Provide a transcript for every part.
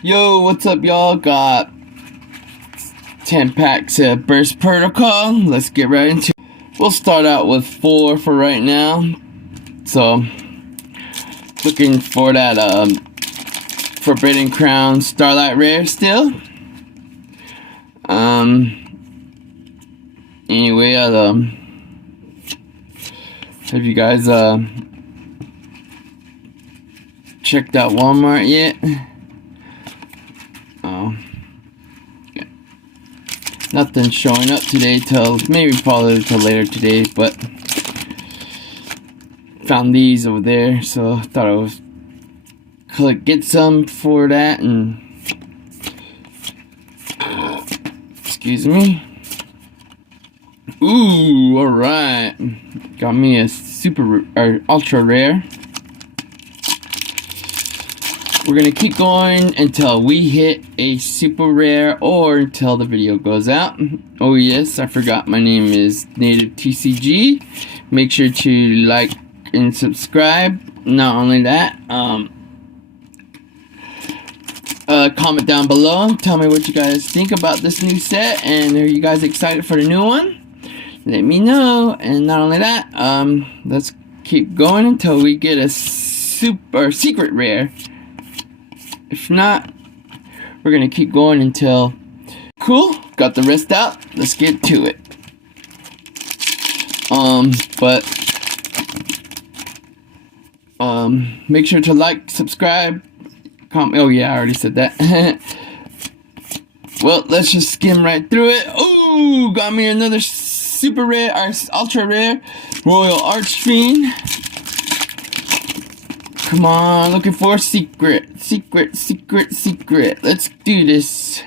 Yo, what's up, y'all? Got 10 packs of Burst Protocol. Let's get right into it. We'll start out with 4 for right now. So, looking for that Forbidden Crown Starlight Rare still. Anyway, have you guys checked out Walmart yet? Oh, yeah. Nothing showing up today till maybe probably till later today, but found these over there, so I thought I would get some for that. And excuse me. Ooh, all right, got me a super or ultra rare. We're gonna keep going until we hit a super rare or until the video goes out. Oh yes, I forgot my name is Native TCG. Make sure to like and subscribe. Not only that, comment down below. Tell me what you guys think about this new set, and are you guys excited for the new one? Let me know. And not only that, let's keep going until we get a super secret rare. If not, we're gonna keep going until... Cool, got the rest out. Let's get to it. Make sure to like, subscribe, comment. Oh yeah, I already said that. Well, let's just skim right through it. Ooh, got me another super rare, or ultra rare, Royal Archfiend. Come on, looking for secret. Let's do this.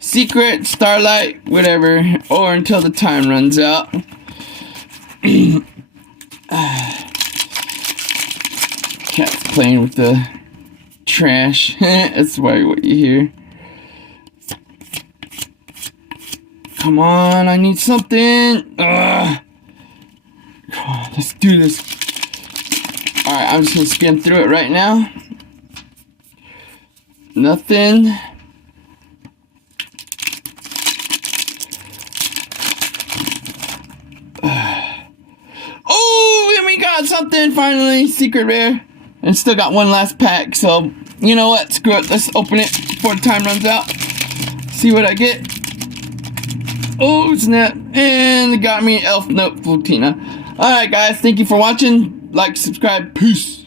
Secret, Starlight, whatever, or until the time runs out. Cat's playing with the trash. That's why what you hear. Come on, I need something. Let's do this. Alright, I'm just gonna skim through it right now. Nothing. Oh, and we got something finally. Secret rare. And still got one last pack. So, you know what? Screw it. Let's open it before the time runs out. See what I get. Oh, snap. And it got me Elf Note Flutina. Alright, guys. Thank you for watching. Like, subscribe. Peace.